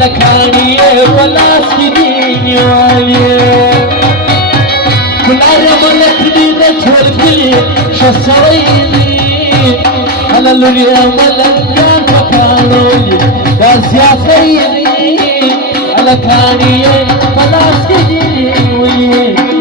لكاني ولا سنين وعليه كل ملك ديدك والكلي شسريني أنا اللي ملك كان كانوني داس يا سيدي على كاني ولا سنين وعليه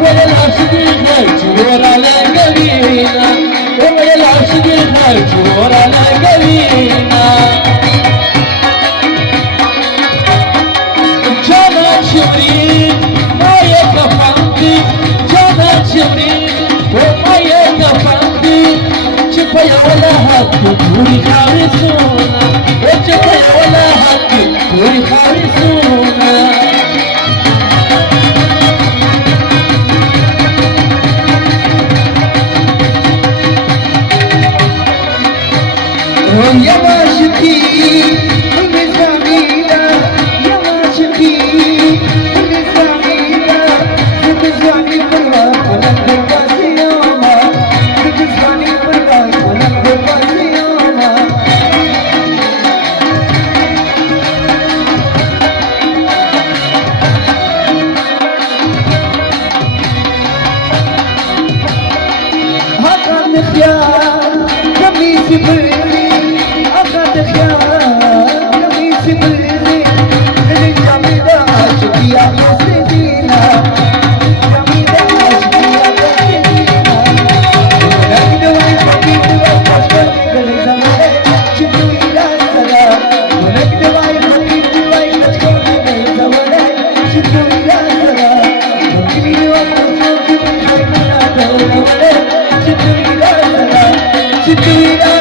ولا العاشقين هاجور على قلبينا ولا العاشقين هاجور على قلبينا جانا شمرين ما يكفنتي جانا شمرين وما يكفنتي شفايا ولا هاتي توري خارسونا وشفايا ولا هاتي توري خارسونا يا ماشي بالمزامينا يا ماشي بالمزامينا بالمزامي بالله وانا بالباسيوما بالمزامي بالله وانا بالباسيوما هذا الخيال قميصي بالليل Sit